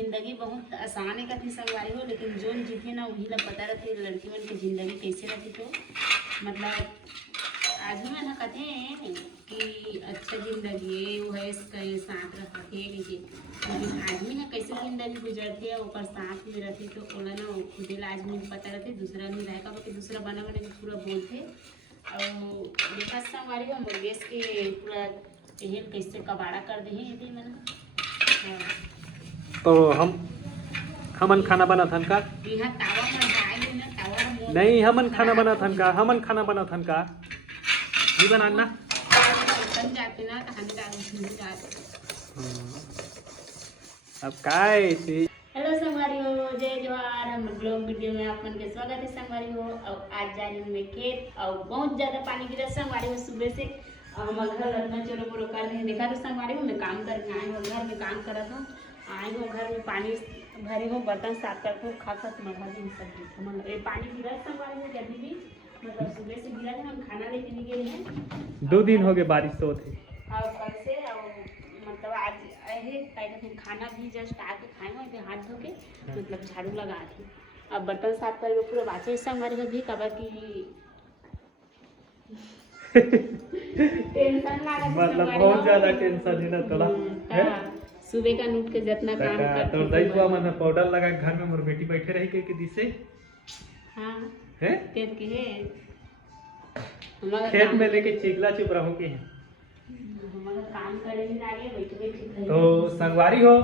जिंदगी बहुत आसान है कथी संगवारी हो, लेकिन जोन जीते ना वही ला पता रहती लड़की मन की जिंदगी कैसे रहती। तो मतलब आदमी मन कहते हैं कि अच्छा जिंदगी है वो है के साथ रहते लेकिन आदमी ने कैसे जिंदगी गुजरती है ओकर साथ में रहती तो ओला ना खुदे ला आदमी को पता रहती। दूसरा नहीं रहेगा कि दूसरा बना बने के पूरा बोलते और देखा संगवारी हो मुर्गेश के पूरा यही कैसे कबाड़ा कर दे हैं मैंने। तो हमन खाना बना थन का यहाँ तावा में डाल ना तावा नहीं हमन खाना बना थन का हमन खाना बना थन का नहीं बनाना बन जाते ना तो हम डाल जाते। अब काय हेलो संगवारी हो, जय जवाहर। हम ब्लॉग वीडियो में आप मन के स्वागत है संगवारी हो। और आज जा रही में खेत और बहुत ज्यादा पानी गिरा संगवारी हो सुबह से। हमारे घर रखना चलो बोलो कर दे देखा तो संगवारी हो मैं काम करके आई हूँ घर में काम कर रहा हूँ। आई हूँ घर में पानी भरी हूँ बर्तन साफ करके हूँ खा खा तुम्हारा दिन सब मतलब ये पानी गिरा संगवारी हो जब भी मतलब सुबह से गिरा है। हम खाना लेके नहीं गए हैं 2 दिन हो गए बारिश तो थे और कल से और मतलब आज है खाना भी जस्ट आके खाए हुए हाथ धो के मतलब झाड़ू लगा थी। अब बर्तन साफ करके पूरा बाचे संगवारी को भी कबर की टेंशन लगा मतलब बहुत ज्यादा टेंशन है ना थोड़ा सुबह का उठ के जितना काम करते तो दई हुआ मतलब पाउडर लगा के घर में मोर बेटी बैठे रही के दिसे हां है खेत के है खेत में लेके चिकला चुप रहो के हैं हमारा काम करे नहीं आगे बैठे बैठे तो संगवारी हो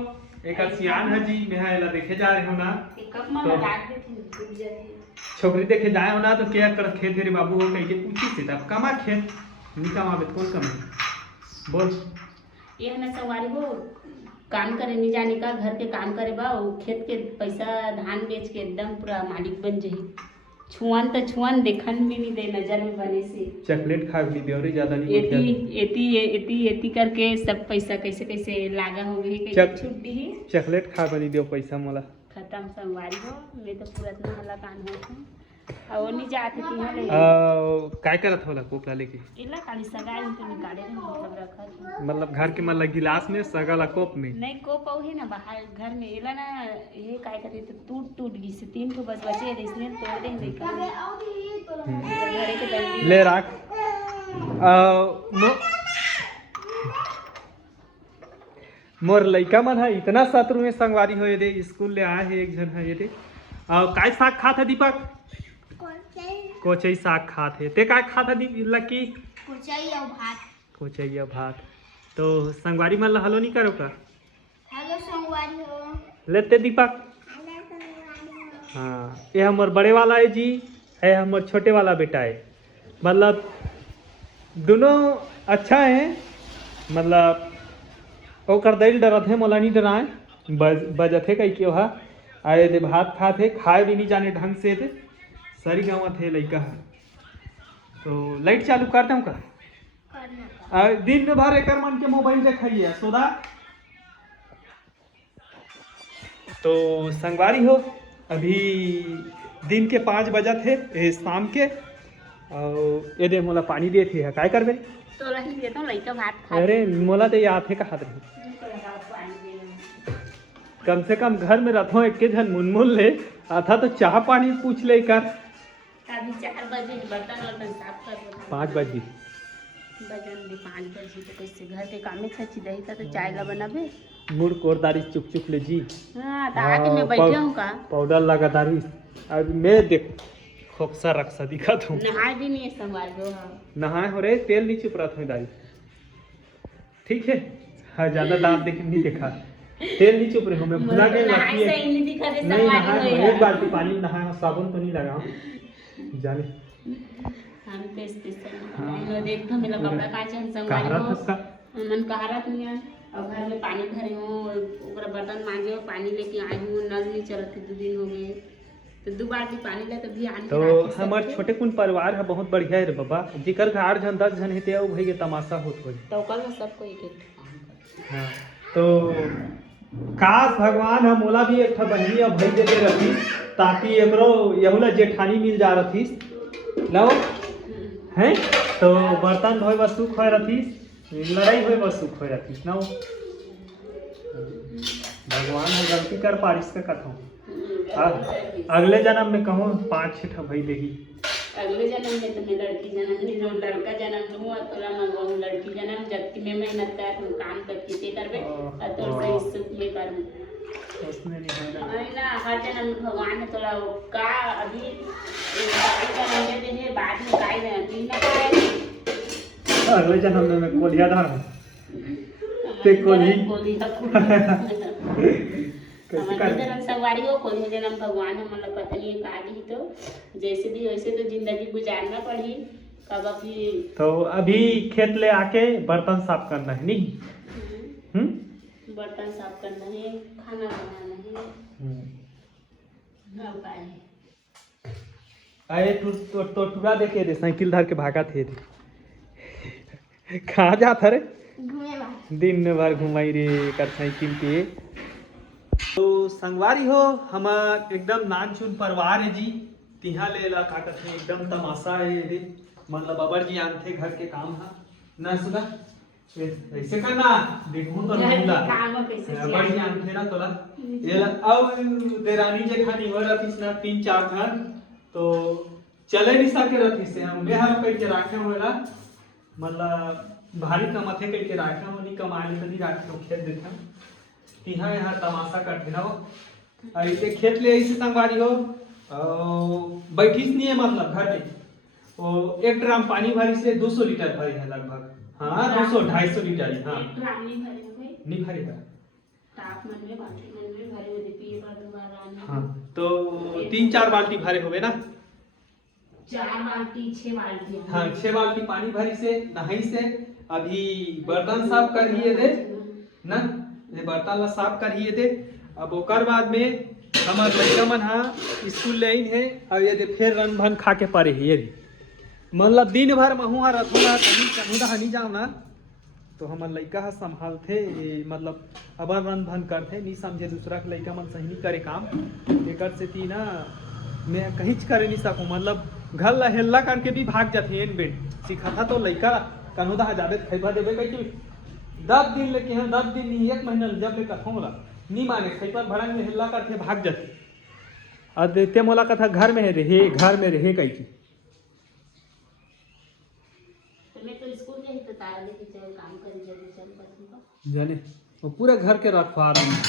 एक सियान है जी मैं एला देखे जा रहे हो ना कब में लगा के टूट जाती छोकरी देखे जाए हो ना तो क्या कर खेत रे बाबू हो कह के पूछी से तब कमा खेत नहीं कमावे कौन कमाए बोल ये ना संगवारी हो काम करे नहीं जाने का घर के काम करे बा और खेत के पैसा धान बेच के एकदम पूरा मालिक बन जाही। छुआन तो छुआन देखन भी नहीं दे नजर में बने से चॉकलेट खा भी ब्योरी ज्यादा नहीं एती करके सब पैसा कैसे कैसे लागा हो गई कैसे छूट दी चॉकलेट खा बनी दियो पैसा मोला खत्म संगवारी हो मैं तो पूरा इतना हल्ला कान हो और नहीं जाते थी हां काय करत होला कोकला लेके इला खाली सगाई तो निकाले रे मतलब रखा मतलब घर के मतलब गिलास में सगाला कोप में नहीं कोप औ ही ना बाहर घर में इला ना ये काय करे तो टूट गई से 3 तो बस बचे रे इसने तोड़ दे नहीं का ले राख मोर लइका मन है इतना शत्रु में संगवारी हो दे स्कूल ले आए है एक जन है ये काय साग खात है दीपक कोचई साग खात है ते काय खात है लकी कोचई और भात तो संगवारी मन हलो नहीं करो का हेलो संगवारी हो लेते दीपक हाँ ये हमार बड़े वाला है जी है हमार छोटे वाला बेटा है मतलब दोनों अच्छा है मतलब ओकर दिल डरत है मोला नहीं डराए बजत है कहीं क्यों है आए दे भात खाते खाए भी नहीं जाने ढंग से थे सारी गाँव थे लड़का है तो लाइट चालू करता हूँ का दिन भर एक मन के मोबाइल देखाइए सोदा तो संगवारी हो अभी दिन के 5 बजा थे शाम के और ये दे मोला पानी दे थे काय करबे तो रही देता हूं लइका भात खा अरे मोला तो याद है का हाथ रही कम से कम घर में रखो एक के जन मुनमुन ले आता तो चाह पानी पूछ ले कर अभी 4 बजे बर्तन साफ कर 5 बजे बजन भी 5 बजे तो कैसे घर के काम में सच्ची दही था तो चाय ला बनाबे मुड़ कोरदारी चुप चुप ले जी हां तो आके मैं बैठे हूं का पाउडर लगा दारी अब मैं देख खोपसा रक्षा दिखा हूं नहाए भी नहीं संभाल दो नहाए हो रे तेल नहीं चुप रहा था दारी ठीक है हाँ ज्यादा दांत देख नहीं देखा तेल नहीं चुप रहे हो मैं भुला गया नहाए सही नहीं दिखा रे नहीं संभाल नहाए एक बाल्टी पानी नहाए साबुन तो नहीं लगाओ जाने हम कैसे हम देख तो मेरा कपड़ा काचे हम संभाल मन कहारत नहीं है और घर में पानी भरे हो ओकरा बर्तन मांजे हो पानी लेके आई हूं नल नहीं चलत थे 2 दिन हो गए तो 2 बाल्टी पानी ले तो भी आने तो हमार छोटे कुन परिवार है बहुत बढ़िया है रे बाबा जिकर का 8 जन 10 जन हेते ओ भई के तमाशा होत होई तो कल सबको एक हां तो काश भगवान हम मोला भी एक बहनी अब भई दे रही ताकि एकरो यहुला जेठानी मिल जा रही लो हैं तो बर्तन धोए बस सुख होय रही लड़ाई होय बस सुख होय रही ना भगवान हो गलती कर पारिस का कथो अगले जन्म में कहूँ 5-6 भई लेगी। अगले जन्म में तुम्हें लड़की जन्म नहीं जो लड़का जन्म तुम तोला मंगवाऊँ लड़की जन्म जबकि मैं मेहनत कर तुम काम करके ते करबे और तोर से सुख में करूँ उसमें नहीं है अरे ना हर जन्म में भगवान ने तोला का अभी एक जन्म दे दे बाद में काय देना ना काय अगले जन्म में मैं कोलिया धार हूँ ते कोली कैसे कर जन्म सवारी हो कोई जन्म भगवान मतलब पत्नी काली तो जैसे भी वैसे तो जिंदगी गुजारना पड़ी कब अभी तो अभी खेत ले आके बर्तन साफ करना है नहीं बर्तन साफ करना है खाना बनाना है अब काय है अरे तू तो टूरा देखे रे साइकिल धर के भागा थे कहाँ जाता रे घूमे बाहर दिन भर घुमाई रे कर साइकिल के। तो संगवारी हो हमार एकदम नानचुन परिवार है जी तिहा ले ला का कहते एकदम तमाशा है रे मतलब अबर जी आनते घर के काम है ना सुना ऐसे करना देखूं तो नहीं ला अबर जी आनते ना तोला ये ला अब देरानी जेठानी हो रही ना 3-4 घर तो चले नहीं सके रही से हम बेहर कह के रखे होला मतलब भारी कमाथे कह के रखे हो नहीं कमाए नहीं रखे हो खेत देखा तिहा यहाँ तमाशा करते ना वो ऐसे खेत ले ऐसे संगवारी हो बैठीस नहीं है मतलब घर में वो 1 ड्राम पानी भरी से 200 लीटर भरी है लगभग हाँ 200-250 लीटर हाँ नहीं भरी है हाँ तो 3-4 बाल्टी भरे हुए ना 4 बाल्टी 6 बाल्टी हाँ 6 बाल्टी पानी भरी से नहाई से अभी बर्तन साफ कर लिए थे ना ये बर्तन ला साफ कर लिए थे अब ओकर बाद में हमार लड़का मन हाँ स्कूल ले है अब ये दे फिर रन भन खा के परे ये मतलब दिन भर महुआ रथुआ कहीं कहीं हनी जाओ ना तो हमार लड़का हा संभालते मतलब अबर रन भन करते नहीं समझे दूसरा के लड़का मन सही नहीं करे काम एकर से ती ना मैं कहीं करे नहीं सकूँ मतलब घर ला हेल्ला करके भी भाग जाते एन बेट सीखा था तो लड़का कन्हू दा जादे खैबा देवे कहीं 10 दिन लेके हैं 10 दिन नहीं 1 महीना जब ले कथों ला नहीं माने खैबा भड़ंग में हिल्ला करके भाग जाते और देते मोला कथा घर में रहे कहीं की मैं तो स्कूल में ही तो तारा लेके चल काम कर जल्दी चल बस जाने वो पूरे घर के रखवा रहे हैं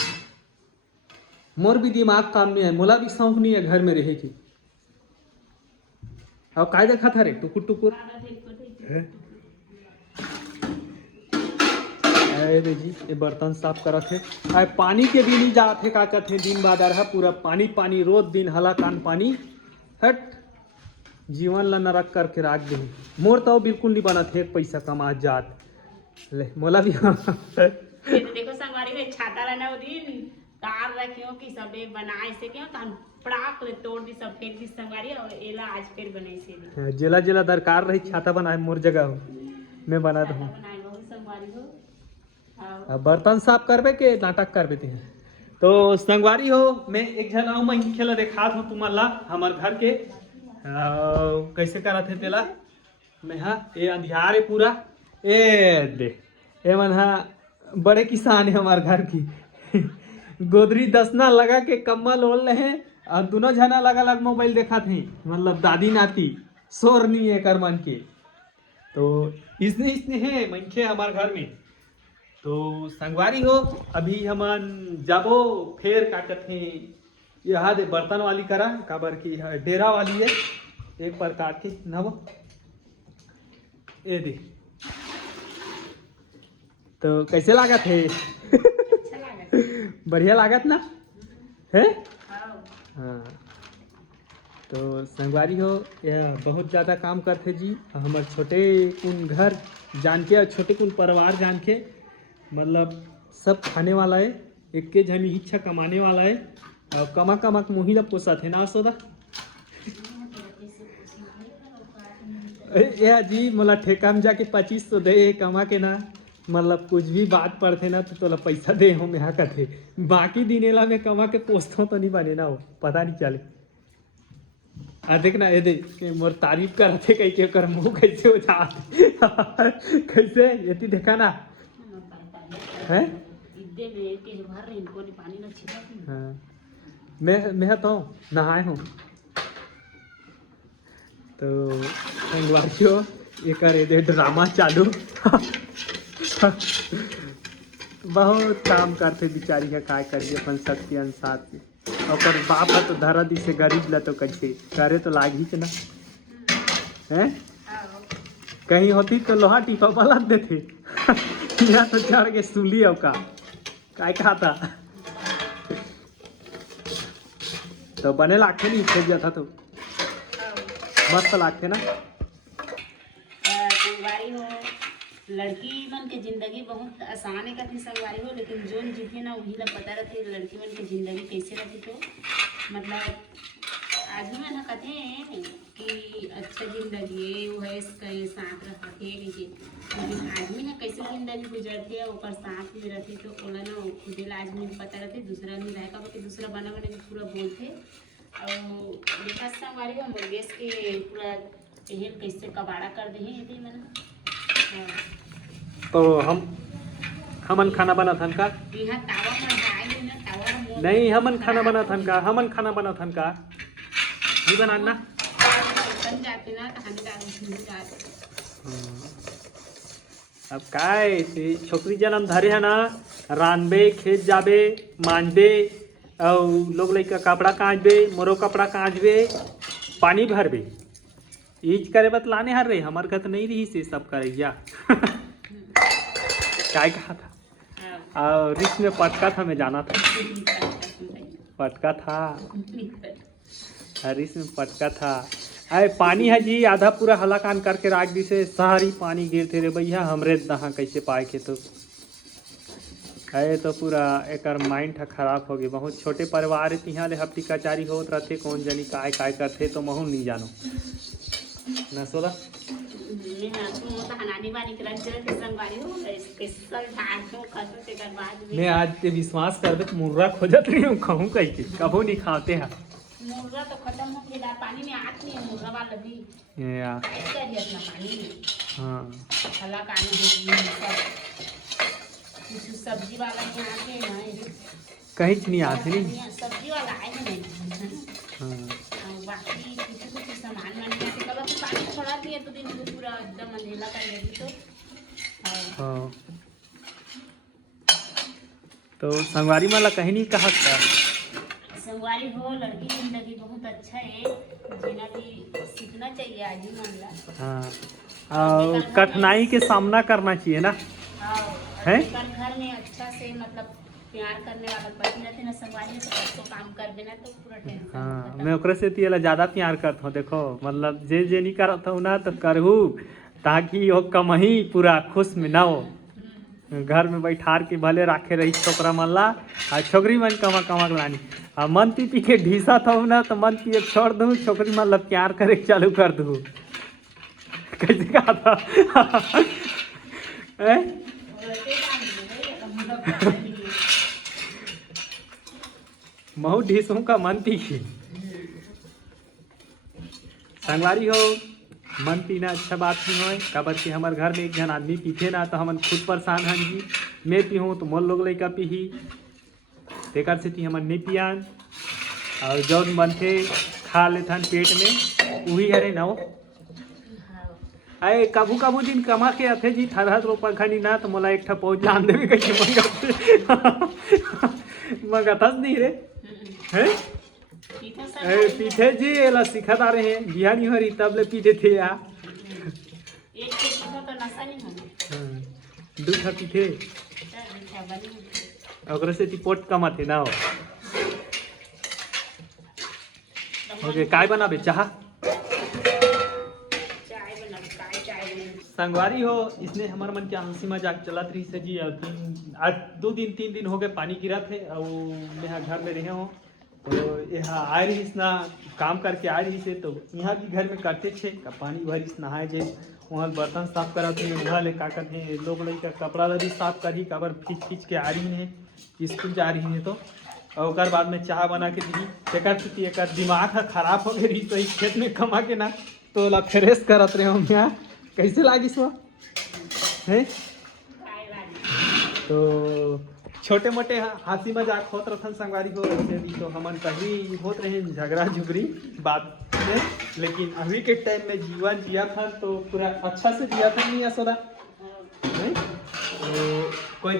मोर भी दिमाग काम नहीं है मोला भी शौक नहीं है घर में रहे की अब काय देखा था रे टुकुर टुकुर अरे जी ये बर्तन साफ करा थे आए पानी के भी नहीं जाते का कहते दिन बाद रहा पूरा पानी पानी रोज दिन हला कान पानी हट जीवन ला नरक करके राख दे मोर तो बिल्कुल नहीं बना थे पैसा कमा जात ले मोला भी ये तो देखो संगवारी में छाता रहना वो दिन तार रखियो कि सबे बनाए से क्यों तान पड़ाक ले तोड़ दी सब फेंक दी संगवारी और एला आज फिर बनाई से जिला जिला दरकार रही छाता बनाए मोर जगह हो मैं बना दूँ बनाए बहुत संगवारी हो अब बर्तन साफ करबे के नाटक करबे ते तो संगवारी हो मैं एक झन आऊ मैं खेला देखा हूँ तुम्हारा हमार घर के कैसे करा थे तेला मैं हाँ ये अंधियार है पूरा ए दे ए मन हाँ बड़े किसान है हमारे घर की गोदरी दसना लगा के कम्बल ओढ़ रहे और दोनों जना अलग अलग मोबाइल देखा थे मतलब दादी नाती शोर नहीं है कर मन के तो इसने है मनखे हमारे घर में तो संगवारी हो अभी हमन जाबो फिर का कहते यहाँ दे बर्तन वाली करा काबर की डेरा वाली है एक प्रकार की नव ए दे तो कैसे लागत है अच्छा लागत बढ़िया लागत ना है हाँ तो संगवारी हो यह बहुत ज़्यादा काम करते जी हमारे छोटे कुन घर जान के और छोटे कुन परिवार जान के मतलब सब खाने वाला है एक के जनी इच्छा कमाने वाला है और कमा कमा के मोहिला पोसा थे ना सोदा या जी मोला ठेका में जाके 2500 दे कमा के ना मतलब कुछ भी बात पड़ते ना तो तोला पैसा दे हम यहाँ का थे बाकी दिनेला में कमा के पोसता तो नहीं बने ना हो पता नहीं चले देख ना ये देख के मोर तारीफ करते कहीं के कर मुँह कैसे हो जाते कैसे ये देखा ना है दे में के भर रही इनको ने पानी न छिटा थी। हाँ मैं तो नहाए हूँ तो संगवारियों ये करे दे ड्रामा चालू बहुत काम करते बिचारी है काय करिए अपन शक्ति अनुसार से और बाप है तो धरा दी से गरीब ला तो कैसे करे तो लाग ही ना हैं कहीं होती तो लोहा टिपा पलट देते यहाँ तो चढ़ के सूली का काय खाता तो बने लागते नहीं खेल जाता तो मस्त लागते ना। संगवारी हो लड़की मन के जिंदगी बहुत आसान है कथी संगवारी हो, लेकिन जोन जीते ना वही ला पता रहते लड़की मन के जिंदगी कैसे रहती। तो मतलब आदमी मन कहते कि अच्छा जिंदगी है वो है कहीं साथ रहते लेकिन आदमी ना कैसे जिंदगी गुजरते और साथ में रहते तो ओला ना खुदे आदमी पता रहते दूसरा नहीं रहेगा कि दूसरा बना बने के पूरा बोलते और देखा संगवारी हो मुर्गेश के पूरा यही कैसे कबाड़ा कर दे यदि मैंने तो हमन खाना बना थन का यहाँ तावा में डाल ना तावा में नहीं हमन खाना बना थन का हमन खाना बना थन का नहीं बनाना बन जाते ना तो हम जाते अब काय से छोकरी जन्म धरे है ना रानबे खेत जाबे मांजबे और लोग लइका कपड़ा कांचबे मोरो कपड़ा कांचबे पानी भरबे ईज करे बत लाने हर रे हमार घर तो नहीं रही से सब करैया काय कहा था और रिस में पटका था मैं जाना था पटका था रिस में पटका था अरे पानी है जी आधा पूरा हला कान करके राख दी से सारी पानी गिरते रे भैया हमरे दहा कैसे पाए के तो अरे तो पूरा एक माइंड खराब हो गई बहुत छोटे परिवार है तिहा ले हफ्ती कचारी होत रहते कौन जनी काय काय करते तो महू नहीं जानो ना सोला मैं आज ते विश्वास कर दे मुर्रा खोजत रही हूँ कहूँ कहीं के कभू नहीं खाते हैं मुर्गा तो खत्म हो गया पानी में आत नहीं है मुर्गा वाला भी या अपना पानी में हाँ हला कानी हो कुछ सब्जी वाला के आते हैं ना कहीं नहीं आते नहीं सब्जी वाला आए नहीं हाँ बाकी कुछ सामान मन के कब पानी छोड़ा दिए तो दिन पूरा एकदम अंधेला कर देती तो हाँ तो संगवारी वाला कहीं नहीं कहा था संगवारी हो लड़की जिंदगी बहुत अच्छा है जीना भी सीखना चाहिए आज ही मन ला हाँ और कठिनाई के सामना करना चाहिए ना है घर में अच्छा से मतलब प्यार करने वाला पति रहते ना संगवारी तो काम कर देना तो पूरा टेंशन हाँ मैं ओकरे से तियला ज़्यादा प्यार करता हूँ देखो मतलब जे नहीं करता हूँ ना तो करहू ताकि वो कमही पूरा खुश में ना हो घर में बैठार के भले राखे रही छोकरा मन ला आ छोकरी मन कमा कमा लानी आ मन पी के ढीसा था ना तो मन पी छोड़ दूँ छोकरी मन ला प्यार करे चालू कर दूँ कैसे कहा था महू ढीसों का मन पी संगवारी हो मन पीना अच्छा बात नहीं हो काबर कि हमारे घर में एक जन आदमी पीते ना तो हमन खुद परेशान हन जी मैं पीहूँ तो मोल लोग लइका पीही तेकर से हमन नहीं पियान और जौन बनते खा लेथन पेट में वही हरे ना हो अरे कभू कभू दिन कमा के आते जी थरहत रोपा खनी ना तो मोला एक ठा पहुँच जान देवे कैसे मंगतस नहीं रे हैं पीठे जी एला सिखत आ रहे हैं बिहानी हरी तब ले पीठे थे यार एक तो नशा नहीं होना दूठा पीठे ओकरे से टिपोट कमा थे ना हो ओके काय बनाबे चाह संगवारी हो इसने हमारे मन के हंसी मजाक चलत रही से जी आज 2 दिन 3 दिन हो गए पानी गिरा थे और मैं घर में रहे हूँ तो यहाँ आ रही ना काम करके आ रही से तो यहाँ भी घर में करते थे पानी भरी नहाए जे वहाँ बर्तन साफ करा थे वहाँ ले का करते लोग लड़का कपड़ा भी साफ करी काबर खींच के आ रही है स्कूल जा रही है तो और बाद में चाय बना के दी एक दिमाग खराब हो गई तो खेत में कमा के ना तो ला फ्रेश करत रहे हम यहाँ कैसे लागी सो है तो छोटे मोटे हंसी मजाक होत रहन संगवारी हो ऐसे भी तो हमन कहीं होत रहे झगड़ा झुगड़ी बात में, लेकिन अभी के टाइम में जीवन जिया था तो पूरा अच्छा से जिया था नहीं असोदा नहीं तो कोई